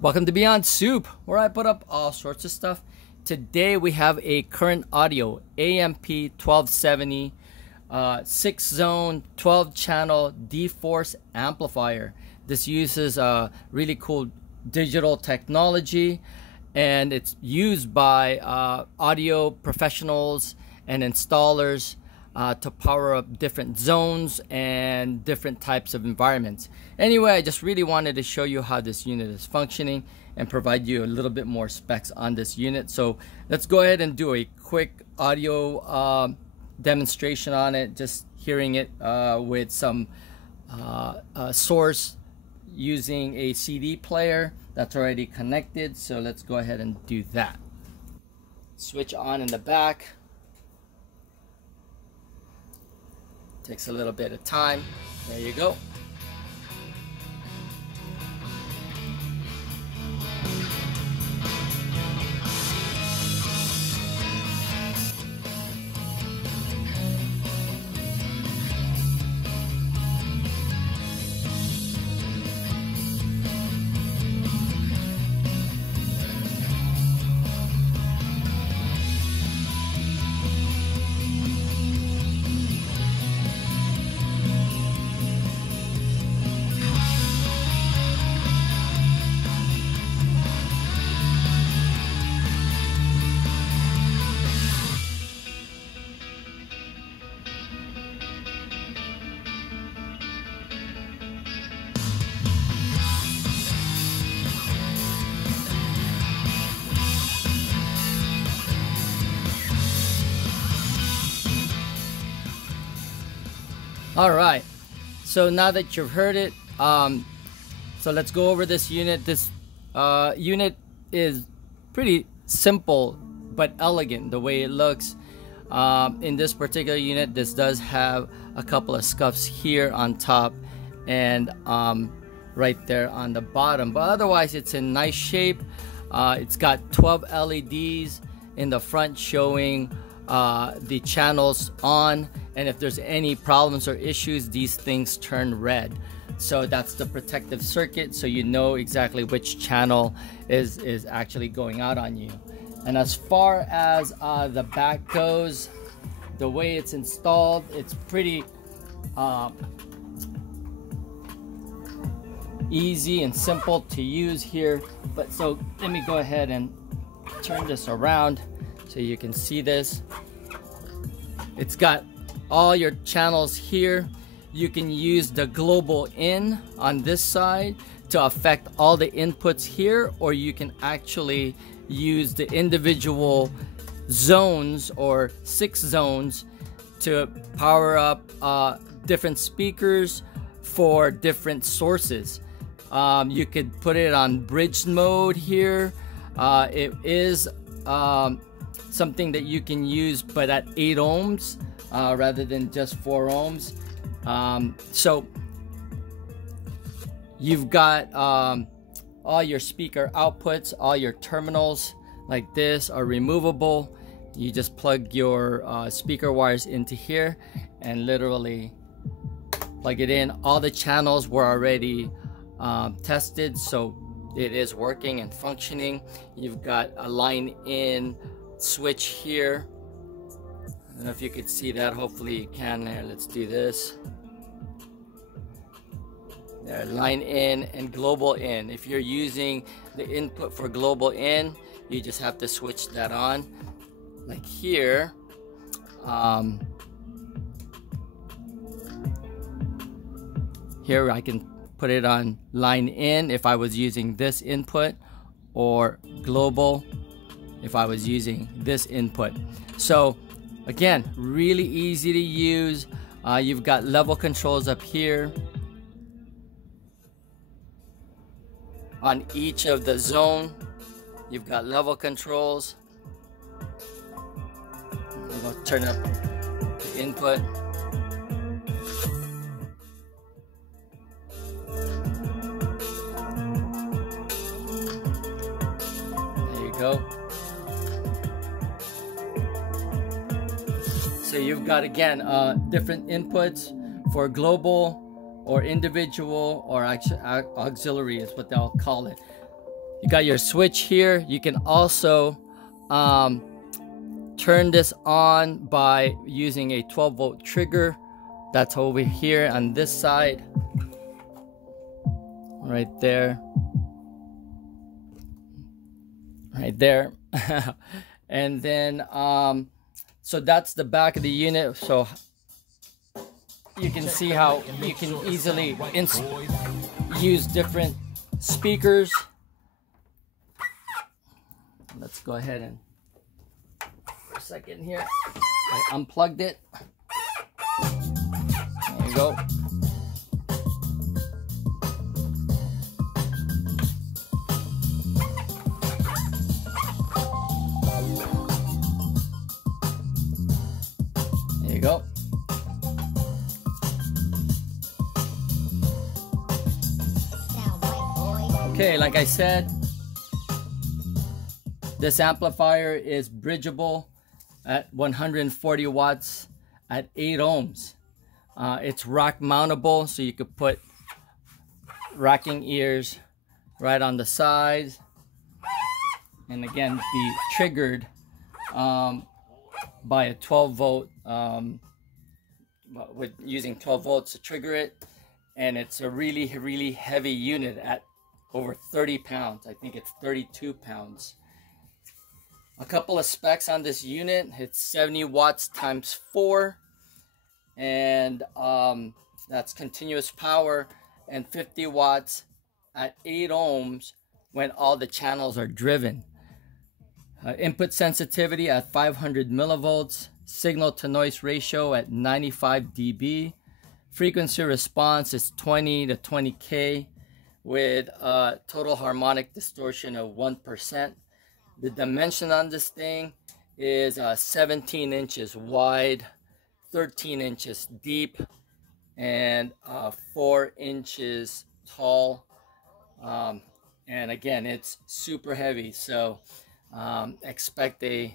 Welcome to Beyond Soup, where I put up all sorts of stuff. Today we have a current audio AMP-1270 6-zone 12-channel D-Force amplifier. This uses really cool digital technology, and it's used by audio professionals and installers to power up different zones and different types of environments. Anyway, I just really wanted to show you how this unit is functioning and provide you a little bit more specs on this unit. So let's go ahead and do a quick audio demonstration on it, just hearing it with some source using a CD player that's already connected. So let's go ahead and do that. Switch on in the back. Takes a little bit of time. There you go. All right, so now that you've heard it, so let's go over this unit. This unit is pretty simple but elegant the way it looks. In this particular unit, this does have a couple of scuffs here on top and right there on the bottom, but otherwise it's in nice shape. It's got 12 LEDs in the front showing the channels on, and if there's any problems or issues, these things turn red. So that's the protective circuit, so you know exactly which channel is actually going out on you. And as far as the back goes, the way it's installed, it's pretty easy and simple to use here. But so let me go ahead and turn this around so you can see this. It's got all your channels here. You can use the global in on this side to affect all the inputs here, or you can actually use the individual zones or 6 zones to power up different speakers for different sources. You could put it on bridge mode here. It is something that you can use but at 8 ohms rather than just 4 ohms. So you've got all your speaker outputs, all your terminals like this are removable. You just plug your speaker wires into here and literally plug it in. All the channels were already tested, so it is working and functioning. You've got a line in switch here. I don't know if you could see that. Hopefully you can. There, let's do this. There, line in and global in. If you're using the input for global in, you just have to switch that on. Like here, here I can put it on line in if I was using this input, or global if I was using this input. So again, really easy to use. You've got level controls up here on each of the zone. You've got level controls. I'm going to turn up the input. There you go. So you've got, again, different inputs for global or individual or auxiliary is what they'll call it. You got your switch here. You can also turn this on by using a 12-volt trigger. That's over here on this side, right there, right there. And then so that's the back of the unit. So you can see how you can easily use different speakers. Let's go ahead and for a second here, I unplugged it. There you go. There you go. Okay, like I said, this amplifier is bridgeable at 140 watts at 8 ohms. It's rack mountable, so you could put racking ears right on the sides, and again be triggered by a 12 volt with using 12 volts to trigger it. And it's a really heavy unit at over 30 pounds. I think it's 32 pounds. A couple of specs on this unit: it's 70 watts times 4, and that's continuous power, and 50 watts at 8 ohms when all the channels are driven. Input sensitivity at 500 millivolts, signal to noise ratio at 95 dB, frequency response is 20 to 20K with total harmonic distortion of 1%. The dimension on this thing is 17 inches wide, 13 inches deep, and 4 inches tall. And again, it's super heavy, so expect a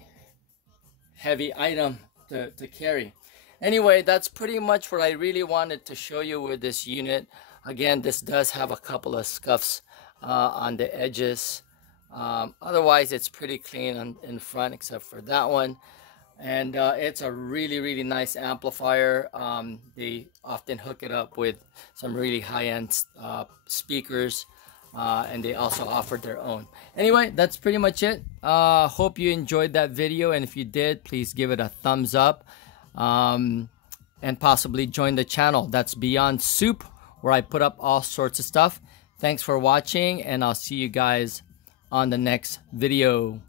heavy item to carry. Anyway, that's pretty much what I really wanted to show you with this unit. Again, this does have a couple of scuffs on the edges. Otherwise, it's pretty clean in front, except for that one. And it's a really nice amplifier. They often hook it up with some really high-end speakers, and they also offer their own. Anyway, that's pretty much it. Hope you enjoyed that video, and if you did, please give it a thumbs up, and possibly join the channel. That's Beyond Soup, where I put up all sorts of stuff. Thanks for watching, and I'll see you guys on the next video.